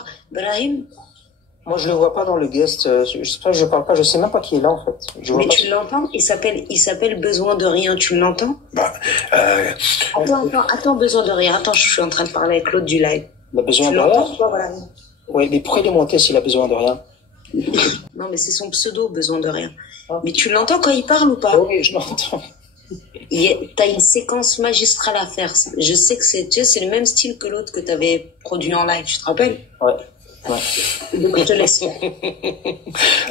crois. Brahim, Moi, je le vois pas dans le guest. Je parle pas. Je sais même pas qui est là en fait. Je vois mais pas. tu l'entends? Il s'appelle Besoin de rien. Tu l'entends? Bah, euh, Attends, Besoin de rien. Attends, je suis en train de parler avec l'autre du live. Il a besoin Tu de rien. l'entends ou pas, Brahim? Oui, mais pourquoi il est monté s'il a besoin de rien? Non, mais c'est son pseudo, Besoin de rien. Ah. Mais tu l'entends quand il parle ou pas? Oui, je l'entends. T'as une séquence magistrale à faire. Je sais que c'est le même style que l'autre que t'avais produit en live. Tu te rappelles? Ouais. Ouais. Donc je te laisse.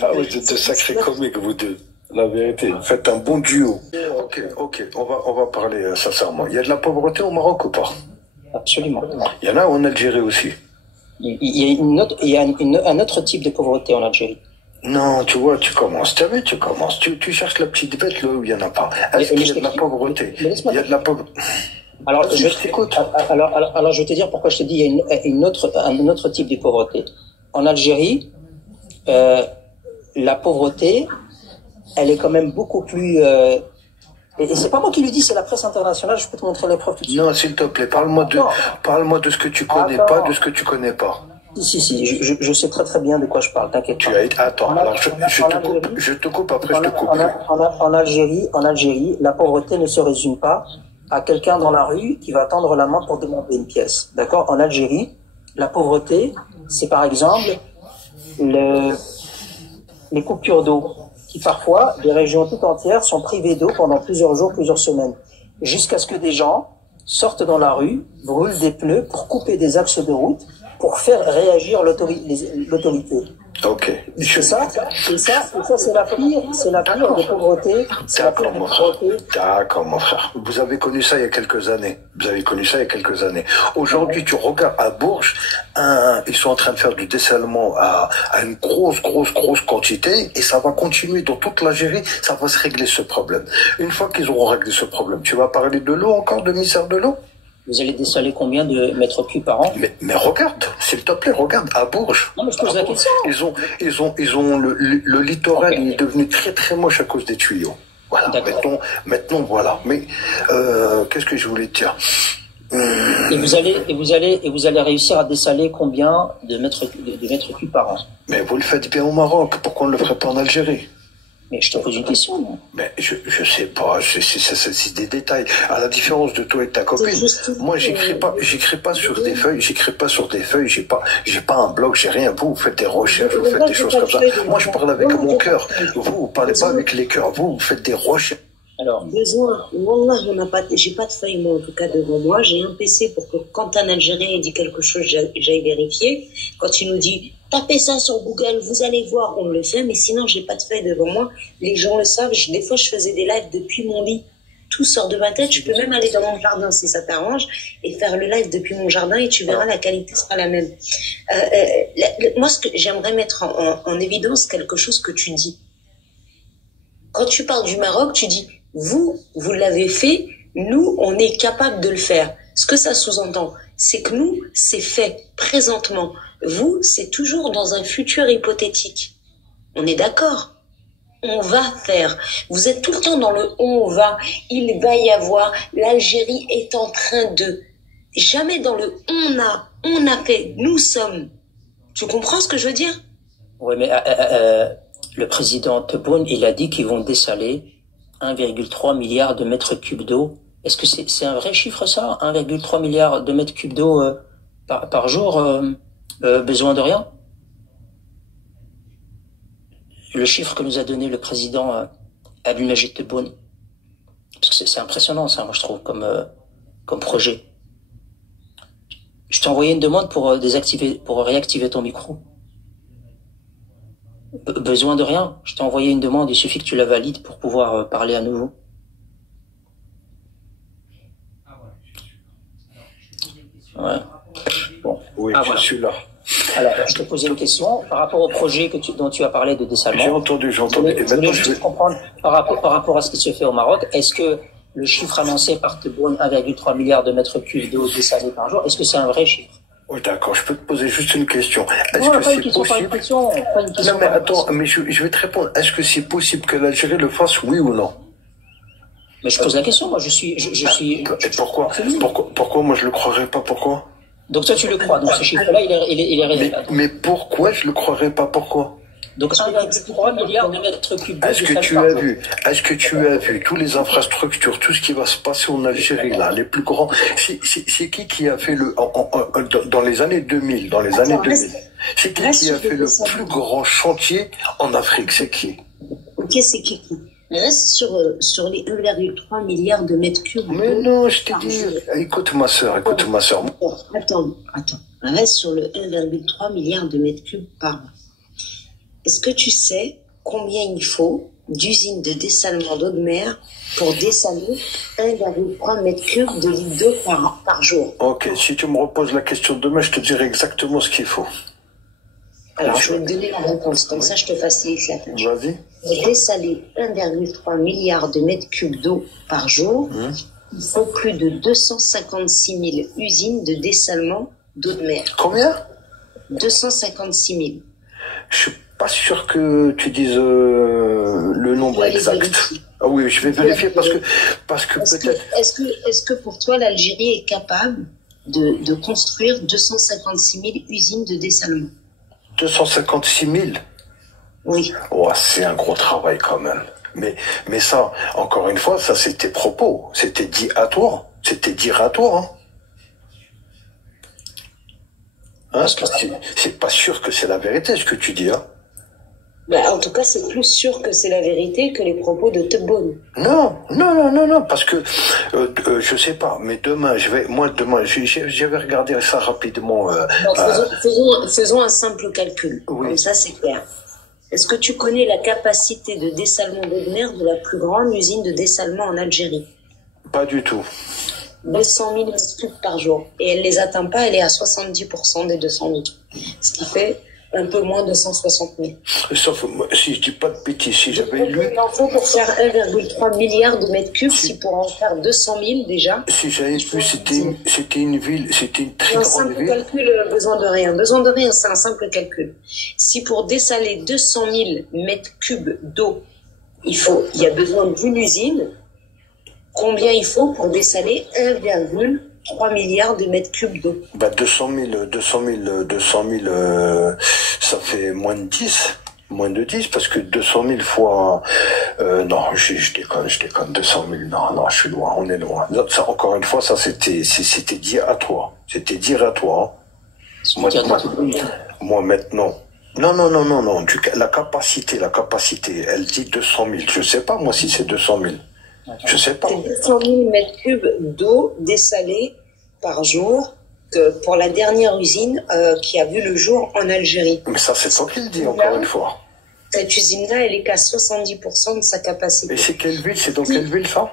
ah oui, vous êtes de sacrés comiques, vous deux. La vérité, vous faites un bon duo. Ok, on va parler sincèrement. Il y a de la pauvreté au Maroc ou pas? Absolument. Il y en a en Algérie aussi. Il y a un autre type de pauvreté en Algérie. Non, tu vois, tu commences. Tu commences. Tu cherches la petite bête là où il n'y en a pas. Est-ce qu'il y a de la pauvreté? Il y a de la pauvreté. Alors, je vais te dire pourquoi je te dis il y a un autre type de pauvreté. En Algérie, la pauvreté, elle est quand même beaucoup plus... et c'est pas moi qui le dis, c'est la presse internationale, je peux te montrer les preuves tout de suite. Non, s'il te plaît, parle-moi de ce que tu connais pas, de ce que tu connais pas. Si, je sais très très bien de quoi je parle, t'inquiète pas. Attends, alors je te coupe, après je te coupe. En Algérie, la pauvreté ne se résume pas à quelqu'un dans la rue qui va tendre la main pour demander une pièce. D'accord? En Algérie, la pauvreté, c'est par exemple les coupures d'eau, qui parfois, des régions tout entières sont privées d'eau pendant plusieurs jours, plusieurs semaines, jusqu'à ce que des gens sortent dans la rue, brûlent des pneus pour couper des axes de route, pour faire réagir l'autorité. Ok. Ça, c'est la pire des pauvretés. D'accord, mon frère. Vous avez connu ça il y a quelques années. Aujourd'hui, tu regardes à Bourges, ils sont en train de faire du dessalement à une grosse quantité et ça va continuer dans toute l'Algérie. Ça va se régler ce problème. Une fois qu'ils auront réglé ce problème, tu vas parler de l'eau encore, de misère de l'eau? Vous allez dessaler combien de mètres cubes par an? Mais regarde, s'il te plaît, regarde, à Bourges. Non, mais je pose la question. Ils ont le littoral, il est devenu très très moche à cause des tuyaux. Voilà. Maintenant, voilà. Mais, qu'est-ce que je voulais te dire? Et vous allez réussir à dessaler combien de mètres cubes par an? Mais vous le faites bien au Maroc. Pourquoi on ne le ferait pas en Algérie? Mais je te pose une question, non? Mais je sais pas, c'est des détails. À la différence de toi et ta copine, moi j'écris pas sur des feuilles, j'ai pas un blog, j'ai rien. Vous faites des recherches, vous faites des choses comme ça. Moi je parle avec mon cœur. Vous parlez pas avec les cœurs. Vous faites des recherches. Alors, Wallah, j'ai pas de feuille, moi, en tout cas, devant moi. J'ai un PC pour que quand un Algérien dit quelque chose, j'aille vérifier. Quand il nous dit, tapez ça sur Google, vous allez voir, on le fait. Mais sinon, j'ai pas de feuille devant moi. Les gens le savent. Des fois, je faisais des lives depuis mon lit. Tout sort de ma tête. Je peux même aller dans mon jardin si ça t'arrange et faire le live depuis mon jardin et tu verras, la qualité sera la même. Moi, ce que j'aimerais mettre en évidence, quelque chose que tu dis. Quand tu parles du Maroc, tu dis, vous l'avez fait, nous, on est capable de le faire. Ce que ça sous-entend, c'est que nous, c'est fait présentement. Vous, c'est toujours dans un futur hypothétique. On est d'accord? On va faire. Vous êtes tout le temps dans le on va, il va y avoir, l'Algérie est en train de. Jamais dans le on a fait, nous sommes. Tu comprends ce que je veux dire? Oui, mais le président Tebboune, il a dit qu'ils vont dessaler 1,3 milliard de mètres cubes d'eau. Est-ce que c'est un vrai chiffre ça? 1,3 milliard de mètres cubes d'eau par jour, besoin de rien? Le chiffre que nous a donné le président Abdelmajid Tebboune. Parce que c'est impressionnant ça, moi je trouve, comme projet. Je t'ai envoyé une demande pour réactiver ton micro. Besoin de rien. Je t'ai envoyé une demande, il suffit que tu la valides pour pouvoir parler à nouveau. Ouais. Bon. Oui, je suis là. Alors, je te posais une question par rapport au projet dont tu as parlé de dessalement. J'ai entendu. Et maintenant, je voulais comprendre par rapport à ce qui se fait au Maroc. Est-ce que le chiffre annoncé par Tebboune, 1,3 milliard de mètres cubes d'eau dessalée par jour, est-ce que c'est un vrai chiffre? Oui, d'accord, je peux te poser juste une question. Est-ce Non, que pas c'est une question, possible? pas une question. Non, mais attends, mais je vais te répondre. Est-ce que c'est possible que l'Algérie le fasse, oui ou non? Mais je pose la question, moi, je suis. Et pourquoi moi je le croirais pas? Pourquoi? Donc toi, tu le crois. Donc ce chiffre-là, il est réel. Mais pourquoi je le croirais pas? Pourquoi? Donc 1,3 milliard de mètres cubes d'eau. Est-ce que tu as vu toutes les infrastructures, tout ce qui va se passer en Algérie, là, les plus grands, c'est qui a fait dans les années 2000, c'est qui a fait le plus grand chantier en Afrique? C'est qui? Ok, c'est qui? Reste sur les 1,3 milliard de mètres cubes. Mais non, je t'ai dit, écoute ma sœur. Attends. Reste sur le 1,3 milliard de mètres cubes par an. Est-ce que tu sais combien il faut d'usines de dessalement d'eau de mer pour dessaler 1,3 mètre cube de litre d'eau par jour? Ok, si tu me reposes la question demain, je te dirai exactement ce qu'il faut. Alors, je vais te donner la réponse, comme ça je te facilite la tâche. Vas-y. Pour dessaler 1,3 milliard de mètres cubes d'eau par jour, il faut plus de 256 000 usines de dessalement d'eau de mer. Combien? 256 000. Je suis pas sûr que tu dises le nombre exact. Ah oui, je vais vérifier parce que peut-être. Est-ce que pour toi l'Algérie est capable de construire 256 000 usines de dessalement? 256 000? Oui. Ouais, c'est un gros travail quand même. Mais ça, encore une fois, ça c'était propos. C'était dit à toi. C'était dire à toi. C'est pas sûr que c'est la vérité ce que tu dis. En tout cas, c'est plus sûr que c'est la vérité que les propos de Tebboune. Non, parce que je sais pas, mais demain, je vais regarder ça rapidement. Faisons un simple calcul, oui. Comme ça c'est clair. Est-ce que tu connais la capacité de dessalement d'eau de mer de la plus grande usine de dessalement en Algérie? Pas du tout. 200 000 mètres cubes par jour. Et elle les atteint pas, elle est à 70% des 200 000. Ce qui fait un peu moins de 160 000. Sauf, si je dis pas de bêtises, si j'avais lu... Il en faut pour faire 1,3 milliard de mètres cubes, si pour en faire 200 000 déjà. Si j'avais vu, c'était une ville, c'était une très grande ville. Un simple calcul, besoin de rien, c'est un simple calcul. Si pour dessaler 200 000 mètres cubes d'eau, il y a besoin d'une usine, combien il faut pour dessaler 1,3 milliard de mètres cubes d'eau? 200 000, ça fait moins de 10. Moins de 10, parce que 200 000 fois... non, je déconne, 200 000, non, je suis loin, on est loin. Ça, encore une fois, ça, c'était dire à toi. C'était dire à toi. Moi, maintenant... Non. La capacité, elle dit 200 000. Je sais pas, moi, si c'est 200 000. Je sais pas. C'est 200 000 mètres cubes d'eau dessalée par jour pour la dernière usine qui a vu le jour en Algérie. Mais ça, c'est toi qui le dis, encore une fois. Cette usine-là, elle est qu'à 70% de sa capacité. Et c'est quelle ville? C'est dans quelle ville, ça?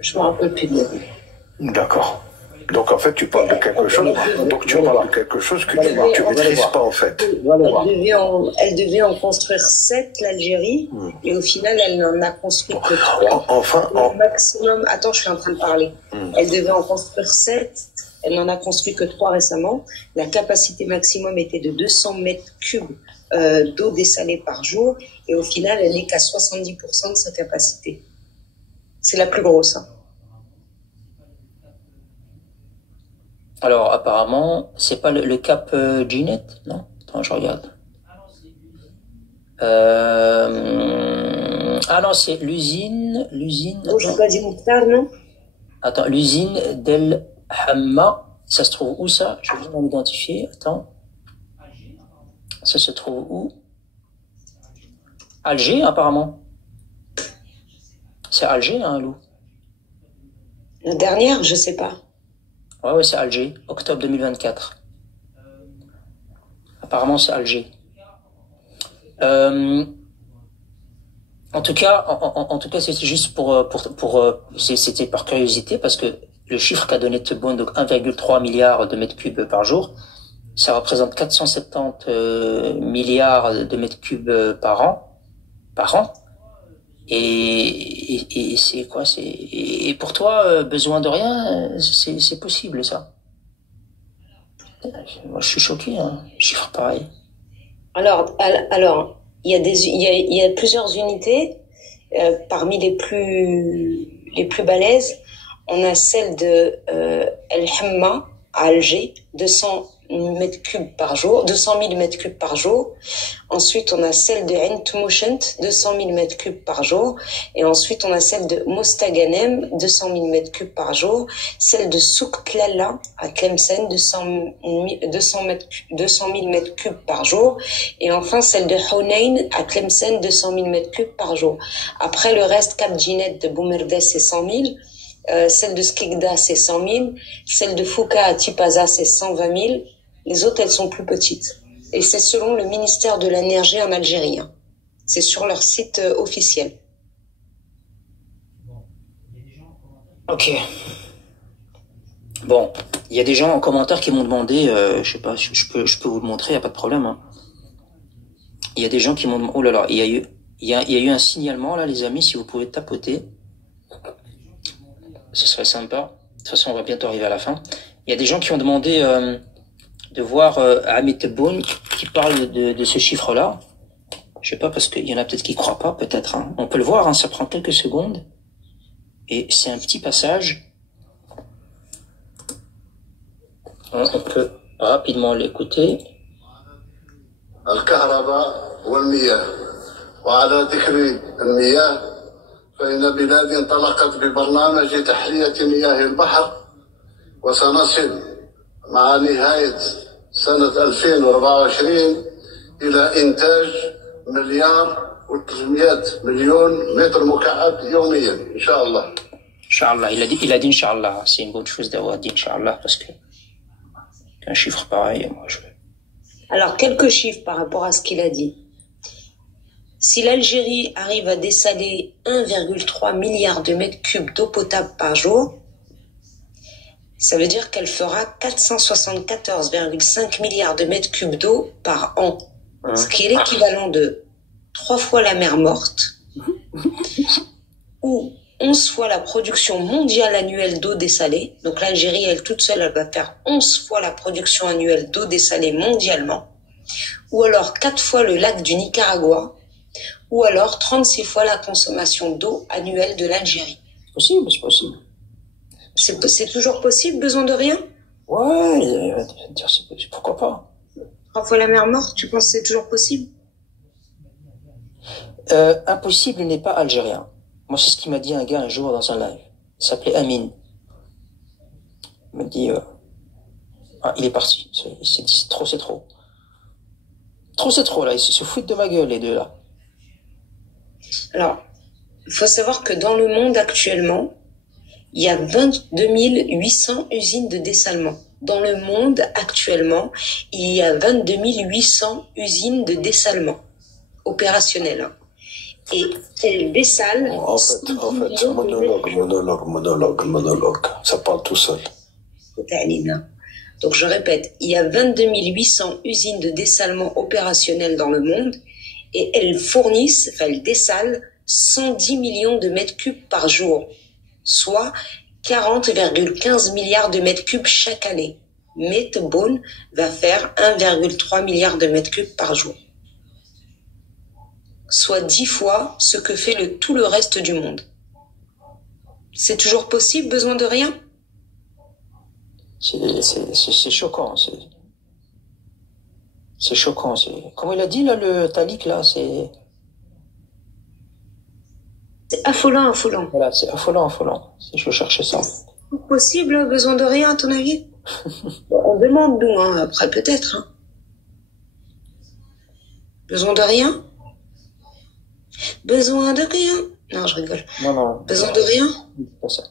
Je me rappelle plus de la ville. D'accord. Donc, en fait, tu parles de quelque chose. Donc, tu parles de quelque chose que tu maîtrises pas, en fait. Elle devait en construire 7, l'Algérie, et au final, elle n'en a construit que 3. Enfin, maximum. Attends, je suis en train de parler. Elle devait en construire 7. Elle n'en a construit que 3 récemment. La capacité maximum était de 200 mètres cubes d'eau dessalée par jour, et au final, elle n'est qu'à 70% de sa capacité. C'est la plus grosse. Alors, apparemment, c'est pas le cap Ginette, non? Attends, je regarde. Ah non, c'est l'usine... Oh, je pas dit Mokhtar, non? Attends, l'usine d'El Hamma, ça se trouve où ça? Je vais bien m'identifier, attends. Ça se trouve où? Alger, apparemment. C'est Alger, hein, Lou? La dernière, je sais pas. Ouais, c'est Alger, octobre 2024. Apparemment, c'est Alger. En tout cas, c'était juste c'était par curiosité, parce que le chiffre qu'a donné Tebboune, donc 1,3 milliard de mètres cubes par jour, ça représente 470 milliards de mètres cubes par an. Et c'est quoi, et pour toi, besoin de rien, c'est possible, ça? Moi, je suis choqué, chiffre pareil. Alors, il y a plusieurs unités, parmi les plus balèzes, on a celle de El Hamma, à Alger, 200 mètres cubes par jour, 200 000 mètres cubes par jour. Ensuite, on a celle de Ain Tmouchent, 200 000 mètres cubes par jour. Et ensuite, on a celle de Mostaganem, 200 000 mètres cubes par jour. Celle de Souk Tlala à Tlemcen, 200 000 mètres cubes par jour. Et enfin, celle de Hunayn à Tlemcen, 200 000 mètres cubes par jour. Après, le reste, Cap Djinet de Boumerdes, c'est 100 000. Celle de Skikda, c'est 100 000. Celle de Fouka à Tipaza, c'est 120 000. Les autres, elles sont plus petites. Et c'est selon le ministère de l'Énergie en Algérie. C'est sur leur site officiel. Ok. Bon, il y a des gens en commentaire qui m'ont demandé, je sais pas, je peux vous le montrer, y a pas de problème. Hein. Il y a des gens qui m'ont demandé, oh là là, il y a eu un signalement là, les amis, si vous pouvez tapoter. Ce serait sympa. De toute façon, on va bientôt arriver à la fin. Il y a des gens qui ont demandé de voir Hamid Tebboune qui parle de ce chiffre-là. Je sais pas, parce qu'il y en a peut-être qui croient pas, peut-être. Hein. On peut le voir, hein, ça prend quelques secondes. Et c'est un petit passage. On peut rapidement l'écouter. الكهرباء والمياه وعلى ذكر المياه فإن بلادي انطلقت ببرنامج تحلية مياه البحر وسنصل مع نهاية سنة 2024 إلى إنتاج 1,300,000,000 متر مكعب يوميا إن شاء الله. Inch'Allah, il a dit Inch'Allah. C'est une bonne chose d'avoir dit Inch'Allah parce que un chiffre pareil, moi je... Alors, quelques chiffres par rapport à ce qu'il a dit. Si l'Algérie arrive à dessaler 1,3 milliard de mètres cubes d'eau potable par jour, ça veut dire qu'elle fera 474,5 milliards de mètres cubes d'eau par an. Ce qui est l'équivalent de 3 fois la mer morte ou 11 fois la production mondiale annuelle d'eau dessalée. Donc l'Algérie, elle toute seule, elle va faire 11 fois la production annuelle d'eau dessalée mondialement. Ou alors 4 fois le lac du Nicaragua. Ou alors 36 fois la consommation d'eau annuelle de l'Algérie. Possible, c'est possible. C'est toujours possible, besoin de rien? Ouais, pourquoi pas? 3 fois la mer morte, tu penses que c'est toujours possible? Impossible n'est pas algérien. Moi, c'est ce qu'il m'a dit un gars un jour dans un live. Il s'appelait Amin. Il m'a dit, il est parti. Il s'est dit, c'est trop. Trop, c'est trop, là. Ils se foutent de ma gueule, les deux, là. Alors, il faut savoir que dans le monde actuellement, il y a 22 800 usines de dessalement. Dans le monde actuellement, il y a 22 800 usines de dessalement opérationnelles. Et elles dessalent... En fait, monologue. Ça parle tout seul. Donc je répète, il y a 22 800 usines de dessalement opérationnelles dans le monde et elles fournissent, elles dessalent 110 millions de mètres cubes par jour, soit 40,15 milliards de mètres cubes chaque année. Mais Tebboune va faire 1,3 milliard de mètres cubes par jour, soit 10 fois ce que fait tout le reste du monde. C'est toujours possible, besoin de rien? C'est choquant. C'est choquant. Comment il a dit là, le Talik là, c'est affolant. Voilà, c'est affolant. Je cherchais ça. C'est possible, besoin de rien à ton avis? On demande nous, hein, après peut-être. Hein. Besoin de rien? Besoin de rien? Non, je rigole. Non. Besoin de rien? Pas ça.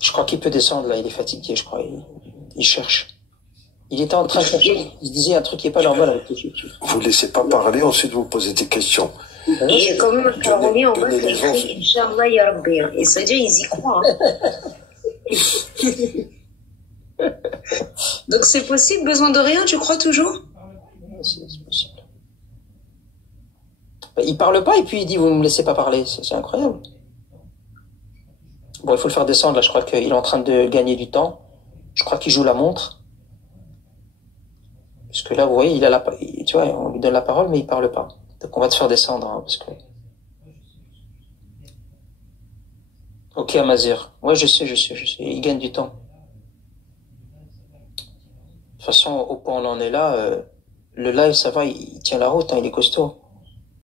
Je crois qu'il peut descendre là, il est fatigué, je crois. Il cherche. Il était en train de chercher. Il se disait un truc qui est pas normal avec les chiffres. Vous laissez pas parler, ensuite vous posez des questions. Et comme on voit, c'est écrit Inch'Allah Ya Rabbi. Et c'est-à-dire, ils y croient. Hein. Donc c'est possible, besoin de rien, tu crois toujours? C'est possible. Il parle pas et puis il dit vous me laissez pas parler, c'est incroyable. Bon, il faut le faire descendre là, je crois qu'il est en train de gagner du temps. Je crois qu'il joue la montre. Parce que là, vous voyez, tu vois, on lui donne la parole mais il parle pas. Donc on va te faire descendre hein, parce que... Ok Amazir, ouais je sais, il gagne du temps. toute façon, au point où on en est là, le live, ça va, il tient la route, hein, il est costaud.